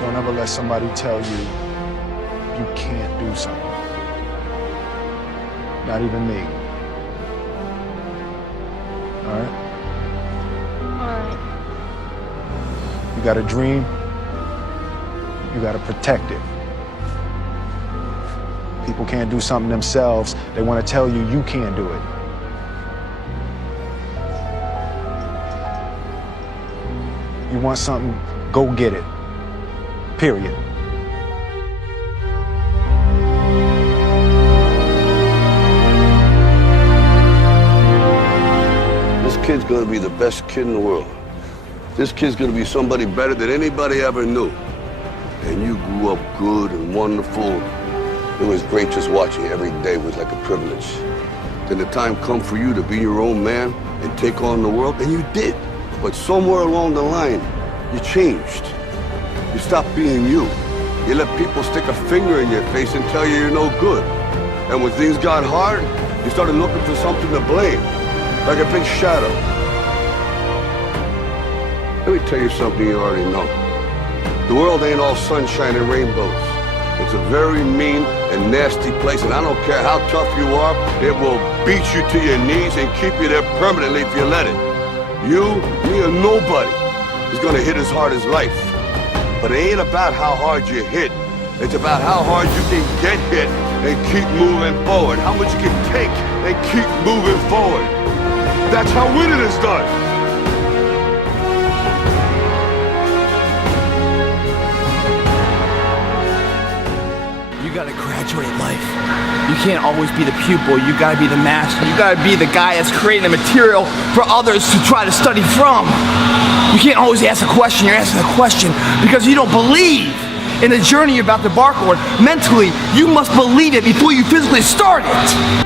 Don't ever let somebody tell you you can't do something. Not even me. All right? Alright. You got a dream, you got to protect it. People can't do something themselves. They want to tell you you can't do it. You want something, go get it. Period. This kid's gonna be the best kid in the world. This kid's gonna be somebody better than anybody ever knew. And you grew up good and wonderful. It was great just watching you every day. It was like a privilege. Then the time come for you to be your own man and take on the world, and you did. But somewhere along the line, you changed. You stopped being you. You let people stick a finger in your face and tell you you're no good. And when things got hard, you started looking for something to blame, like a big shadow. Let me tell you something you already know. The world ain't all sunshine and rainbows. It's a very mean and nasty place, and I don't care how tough you are, it will beat you to your knees and keep you there permanently if you let it. You, me, or nobody is gonna hit as hard as life. But it ain't about how hard you hit. It's about how hard you can get hit and keep moving forward. How much you can take and keep moving forward. That's how winning is done. You gotta graduate life. You can't always be the pupil, you gotta be the master. You gotta be the guy that's creating the material for others to try to study from. You can't always ask a question, you're asking a question because you don't believe in the journey you're about to embark on. Mentally, you must believe it before you physically start it.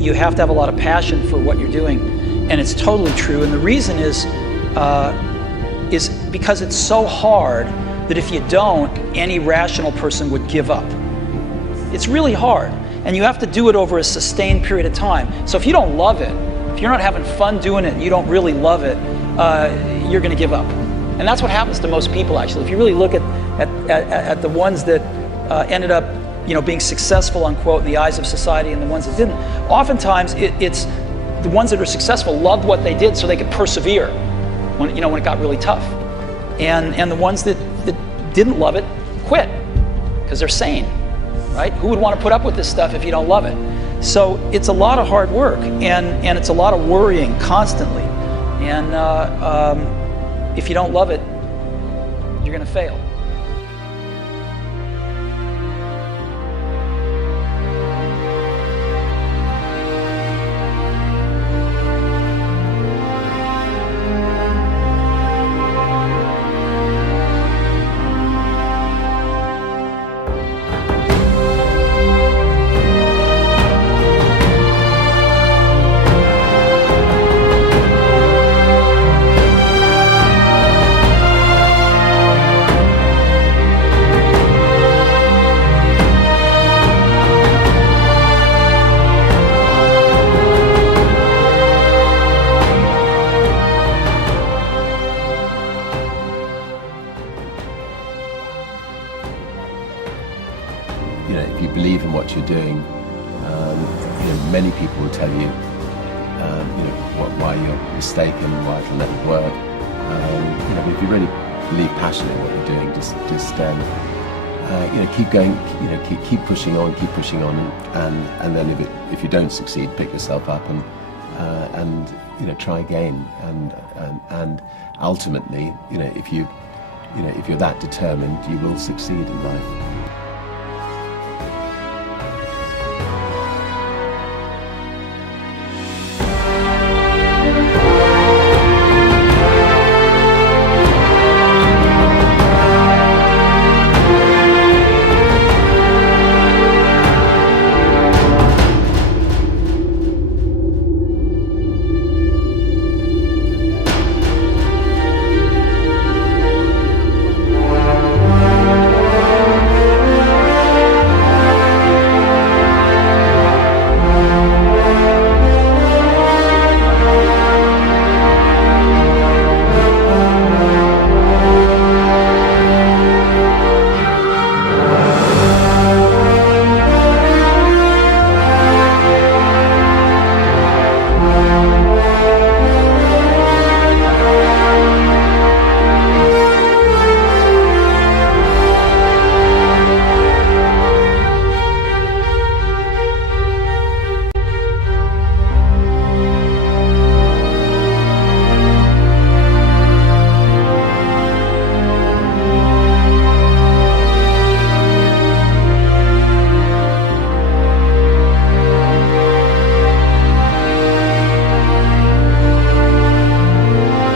You have to have a lot of passion for what you're doing, and it's totally true. And the reason is because it's so hard that if you don't, any rational person would give up. It's really hard, and you have to do it over a sustained period of time. So if you don't love it, if you're not having fun doing it, and you don't really love it, you're going to give up. And that's what happens to most people, actually. If you really look at the ones that ended up being successful, unquote, in the eyes of society, and the ones that didn't. Oftentimes, it's the ones that are successful loved what they did so they could persevere when it got really tough. And the ones that didn't love it quit because they're sane, right? Who would want to put up with this stuff if you don't love it? So it's a lot of hard work, and it's a lot of worrying constantly. And if you don't love it, you're going to fail. Many people will tell you, why you're mistaken, why it'll never work. But if you really believe passionately in what you're doing, just keep going, keep pushing on, and then if you don't succeed, pick yourself up and try again, and ultimately, if you're that determined, you will succeed in life.